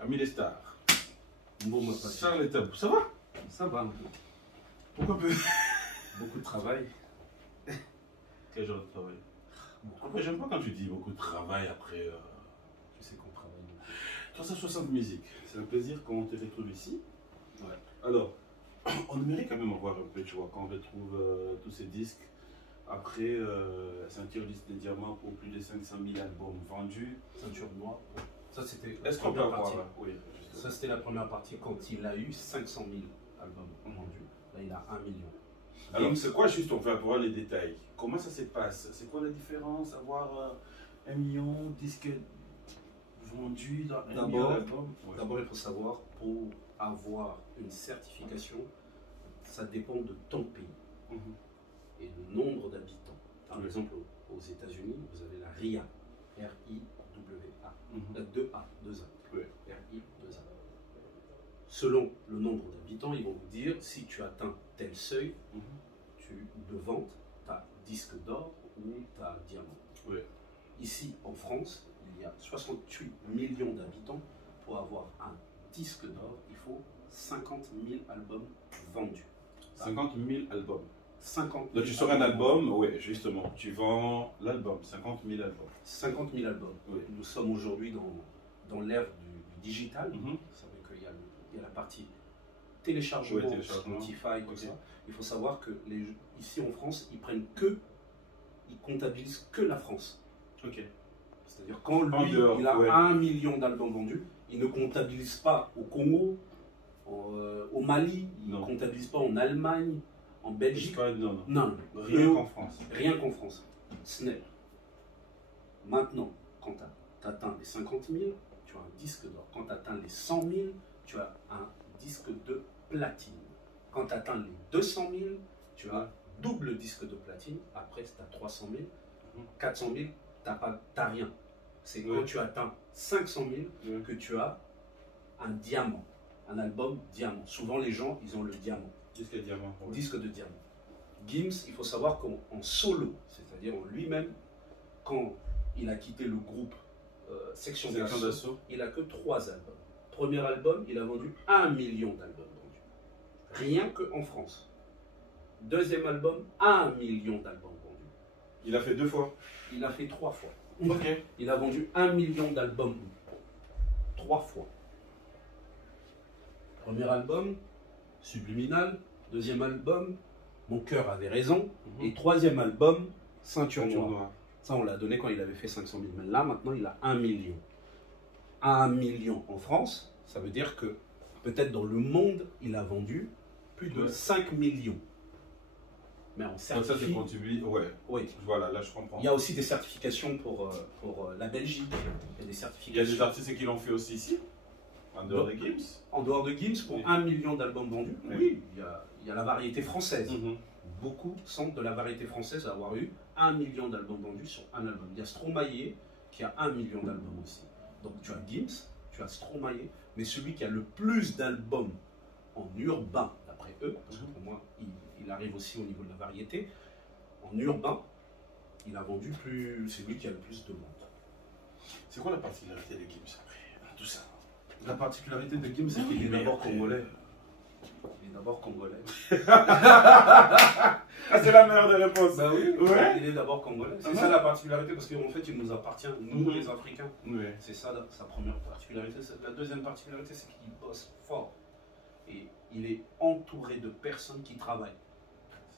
Ami des stars. Bon, moi, pas Charles Etabou, ça va? Ça va un peu. Pourquoi peu? Beaucoup de travail. Quel genre de travail? Après, j'aime pas quand tu dis beaucoup de travail après. Tu sais qu'on travaille beaucoup. 360 musiques, c'est un plaisir quand on te retrouve ici. Ouais. Alors, on aimerait quand même en voir un peu, tu vois, quand on retrouve tous ces disques. Après, ceinture liste des diamants pour plus de 500 000 albums vendus. Ceinture noire. Ça, c'était la Est-ce qu'on peut première avoir partie. Oui, Ça, c'était la première partie quand il a eu 500 000 albums vendus. Là, il a 1 million. alors, c'est quoi juste, on fait pour voir les détails? Comment ça se passe? C'est quoi la différence? Avoir 1 million de disques vendus dans un million d'albums? D'abord, il faut savoir, pour avoir une certification, ça dépend de ton pays et du nombre d'habitants. Par exemple, aux États-Unis, vous avez la RIA, R-I-W-A, 2A, 2A, R-I, 2A. Selon le nombre d'habitants, ils vont vous dire si tu atteins tel seuil, de vente, tu as disque d'or ou tu as diamant. Ici, en France, il y a 68 millions d'habitants. Pour avoir un disque d'or, il faut 50 000 albums vendus. 50 000 albums. 50 000 Donc tu sors un album, oui, justement, tu vends l'album, 50 000 albums. 50 000 albums. Oui. Nous sommes aujourd'hui dans l'ère du digital. Vous savez qu'il y a la partie téléchargement, Spotify, tout ça. Il faut savoir que ici en France, ils comptabilisent que la France. C'est-à-dire quand lui, il a 1 million d'albums vendus, il ne comptabilise pas au Congo, au Mali, il ne comptabilise pas en Allemagne, en Belgique. Non. Rien qu'en France. Rien qu'en France. Snap. Maintenant, quand tu atteins les 50 000, tu as un disque d'or. Quand tu atteins les 100 000, tu as un disque de platine. Quand tu atteins les 200 000, tu as double disque de platine. Après, si tu as 300 000, 400 000, tu n'as rien. C'est quand tu atteins 500 000 que tu as un diamant, un album diamant. Souvent, les gens, ils ont le diamant. Disque de diamant. Disque de diamant. Gims, il faut savoir qu'en solo, c'est-à-dire en lui-même, quand il a quitté le groupe Section d'Assaut, il n'a que 3 albums. Premier album, il a vendu 1 million d'albums vendus. Rien qu'en France. Deuxième album, 1 million d'albums vendus. Il a fait 2 fois. Il a fait 3 fois. Il a vendu 1 million d'albums 3 fois. Premier album, Subliminal. Deuxième album, Mon cœur avait raison. Et troisième album, Ceinture noire. Ça, on l'a donné quand il avait fait 500 000. Mais là, maintenant, il a 1 million. 1 million en France, ça veut dire que peut-être dans le monde, il a vendu plus de 5 millions. Mais en certificat. Ça, c'est contribué. Oui. Voilà, là, je comprends. Il y a aussi des certifications pour la Belgique. Il y a des certifications. Il y a des artistes qui l'ont fait aussi ici, en dehors de Gims. En dehors de Gims, pour 1 million d'albums vendus, oui, il y a la variété française. Beaucoup sont de la variété française à avoir eu 1 million d'albums vendus sur un album. Il y a Stromae qui a 1 million d'albums aussi. Donc tu as Gims, tu as Stromae, mais celui qui a le plus d'albums en urbain, d'après eux, parce que pour moi, il arrive aussi au niveau de la variété, en urbain, il a vendu plus, c'est lui qui a le plus de ventes. C'est quoi la particularité de Gims après tout ça? La particularité de Gims, c'est qu'il est d'abord congolais. Il est d'abord congolais. C'est la meilleure des réponses. Bah oui, il est d'abord congolais. C'est ça la particularité, parce qu'en fait, il nous appartient, nous les Africains. C'est ça sa première particularité. La deuxième particularité, c'est qu'il bosse fort. Et il est entouré de personnes qui travaillent.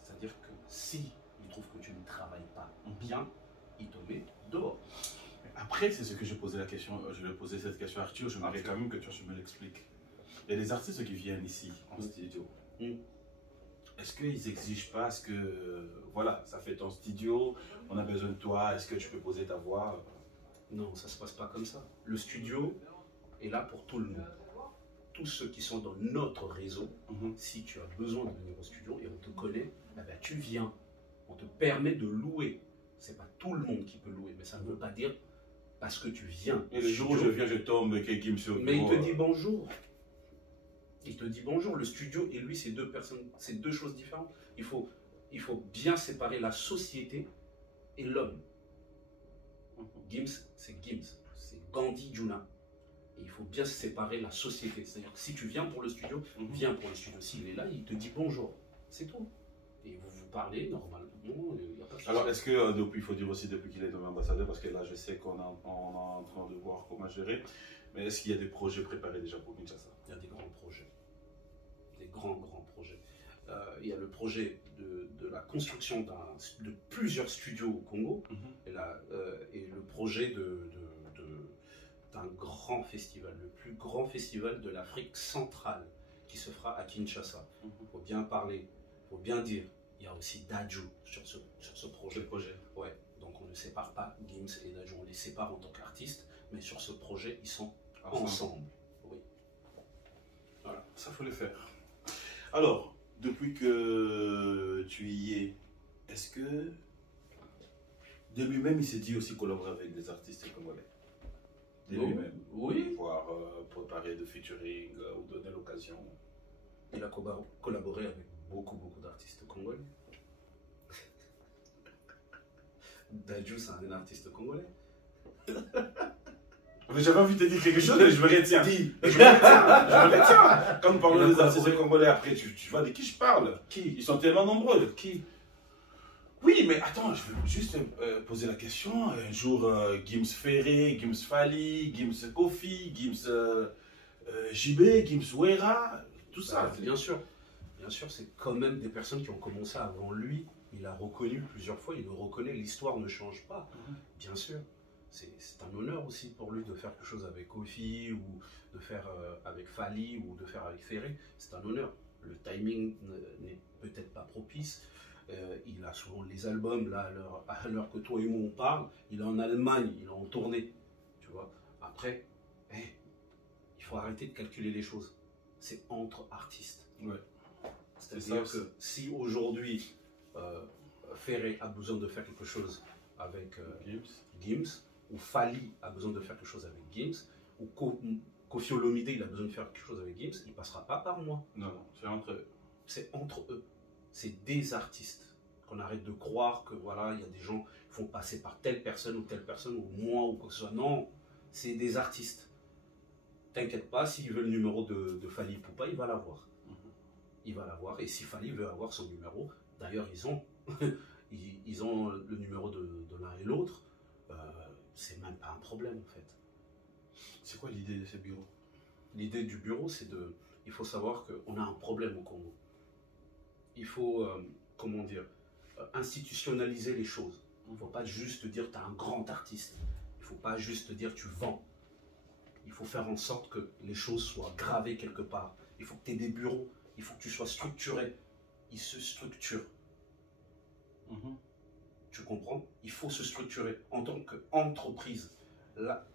C'est-à-dire que si il trouve que tu ne travailles pas bien, il te met dehors. Après, c'est ce que je posais la question. Je vais poser cette question à Arthur. Je voudrais quand même que tu me l'expliques. Il y a des artistes qui viennent ici en studio. Est-ce qu'ils n'exigent pas, est-ce que, voilà, ça fait ton studio, on a besoin de toi, est-ce que tu peux poser ta voix? Non, ça ne se passe pas comme ça. Le studio est là pour tout le monde. Tous ceux qui sont dans notre réseau, si tu as besoin de venir au studio et on te connaît, eh ben, tu viens. On te permet de louer. Ce n'est pas tout le monde qui peut louer, mais ça ne veut pas dire parce que tu viens. Et le jour où je viens, je tombe, Gims sur le mais il te dit bonjour. Il te dit bonjour. Le studio et lui, c'est deux personnes, c'est deux choses différentes. Il faut bien séparer la société et l'homme. Gims, c'est Gims. C'est Gandhi Juna. Et il faut bien séparer la société. C'est-à-dire que si tu viens pour le studio, viens pour le studio. S'il est là, il te dit bonjour. C'est tout. Et vous vous parlez normalement, il n'y a pas de souci. Alors, est-ce que, depuis, il faut dire aussi depuis qu'il est nommé ambassadeur, parce que là, je sais qu'on est en train de voir comment gérer, mais est-ce qu'il y a des projets préparés déjà pour Kinshasa? Il y a des grands projets. Des grands projets. Il y a le projet de la construction de plusieurs studios au Congo et le projet d'un grand festival, le plus grand festival de l'Afrique centrale qui se fera à Kinshasa. Il faut bien parler, il faut bien dire, il y a aussi Dadju sur ce projet. Ouais, donc on ne sépare pas Gims et Dadju, on les sépare en tant qu'artistes, mais sur ce projet, ils sont ensemble. Oui. Voilà, ça faut le faire. Alors, depuis que tu y es, est-ce que de lui-même il s'est dit aussi collaborer avec des artistes congolais? De lui-même. Oui. Pouvoir préparer de featuring ou donner l'occasion. Il a collaboré avec beaucoup d'artistes congolais. Dadju, c'est un artiste congolais. Mais j'avais envie de te dire quelque chose, mais je me retiens. Je me retiens. Quand nous parlons des artistes congolais, après, tu vois de qui je parle? Qui? Ils sont tellement nombreux. Qui? Oui, mais attends, je veux juste poser la question. Un jour, Gims Ferré, Gims Fali, Gims Kofi, Gims JB, Gims Wera, tout ça. Bien sûr, c'est quand même des personnes qui ont commencé avant lui. Il a reconnu plusieurs fois, il le reconnaît, l'histoire ne change pas. Bien sûr, c'est un honneur aussi pour lui de faire quelque chose avec Kofi ou de faire avec Fali ou de faire avec Ferré. C'est un honneur. Le timing n'est peut-être pas propice. Il a souvent les albums, là, à l'heure que toi et moi on parle, il est en Allemagne, il est en tournée, tu vois. Après, il faut arrêter de calculer les choses. C'est entre artistes. Ouais. C'est-à-dire que si aujourd'hui, Ferré a besoin de faire quelque chose avec Gims, ou Fali a besoin de faire quelque chose avec Gims, ou Koffi Olomide il a besoin de faire quelque chose avec Gims, il ne passera pas par moi. Non, c'est entre eux. C'est entre eux. C'est des artistes. Qu'on arrête de croire que voilà, il y a des gens qui font passer par telle personne, ou moi, ou quoi que ce soit. Non, c'est des artistes. T'inquiète pas, s'il veut le numéro de Fali Poupa, il va l'avoir. Il va l'avoir. Et si Fali veut avoir son numéro, d'ailleurs, ils ont le numéro de l'un et l'autre. C'est même pas un problème, en fait. C'est quoi l'idée de ce bureau? L'idée du bureau, c'est de... Il faut savoir qu'on a un problème au Congo. Il faut, comment dire, institutionnaliser les choses. Il ne faut pas juste dire tu es un grand artiste. Il ne faut pas juste dire tu vends. Il faut faire en sorte que les choses soient gravées quelque part. Il faut que tu aies des bureaux. Il faut que tu sois structuré. Ils se structurent. Tu comprends? Il faut se structurer en tant qu'entreprise. Là,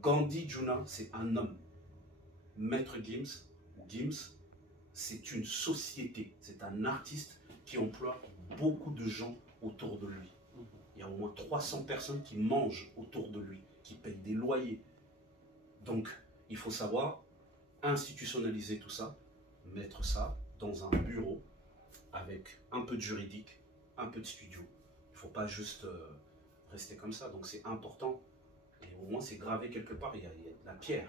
Gandhi Juna, c'est un homme. Maître Gims, c'est une société. C'est un artiste qui emploie beaucoup de gens autour de lui. Il y a au moins 300 personnes qui mangent autour de lui, qui payent des loyers. Donc, il faut savoir institutionnaliser tout ça, mettre ça dans un bureau avec un peu de juridique, un peu de studio. Il ne faut pas juste rester comme ça. Donc, c'est important. Et au moins, c'est gravé quelque part. Il y a de la pierre.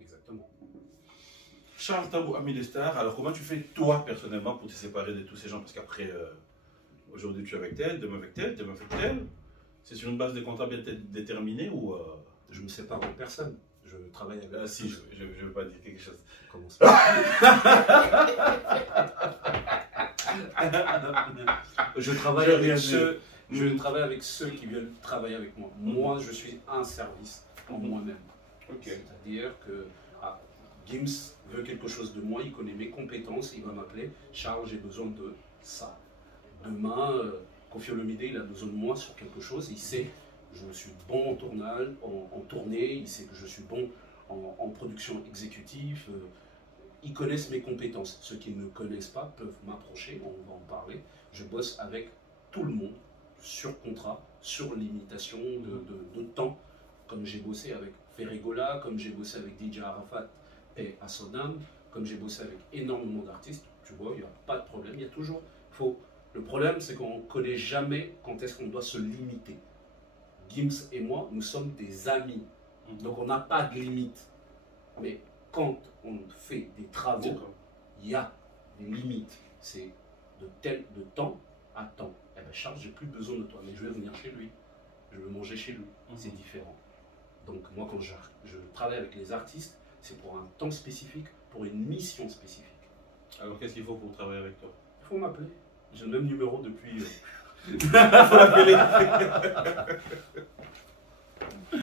Exactement. Charles Tambou, ami des stars, alors comment tu fais toi personnellement pour te séparer de tous ces gens? Parce qu'après, aujourd'hui tu es avec tel, demain avec tel, demain avec tel. C'est sur une base de contrat bien déterminée ou Je me sépare de personne. Je travaille avec... si, je ne veux pas dire quelque chose. Comment ça? Je travaille avec ceux qui veulent travailler avec moi. Moi, je suis un service en moi-même. C'est-à-dire que Gims veut quelque chose de moi, il connaît mes compétences, il va m'appeler. Charles, j'ai besoin de ça. Demain, Koffi Olomide, il a besoin de moi sur quelque chose. Il sait que je suis bon en tournage, en tournée, il sait que je suis bon en production exécutive. Ils connaissent mes compétences. Ceux qui ne me connaissent pas peuvent m'approcher, on va en parler. Je bosse avec tout le monde, sur contrat, sur limitation de temps, comme j'ai bossé avec Ferregola, comme j'ai bossé avec DJ Arafat et Assodam, comme j'ai bossé avec énormément d'artistes. Tu vois, il n'y a pas de problème, il y a toujours... Le problème, c'est qu'on ne connaît jamais quand est-ce qu'on doit se limiter. Gims et moi, nous sommes des amis. Donc on n'a pas de limite. Mais quand on fait des travaux, il y a des limites. C'est de temps à temps. Eh bien, Charles, j'ai plus besoin de toi, mais je vais venir chez lui. Je veux manger chez lui. C'est différent. Donc moi, quand je travaille avec les artistes, c'est pour un temps spécifique, pour une mission spécifique. Alors qu'est-ce qu'il faut pour travailler avec toi? Il faut m'appeler. J'ai le même numéro depuis... Il faut l'appeler.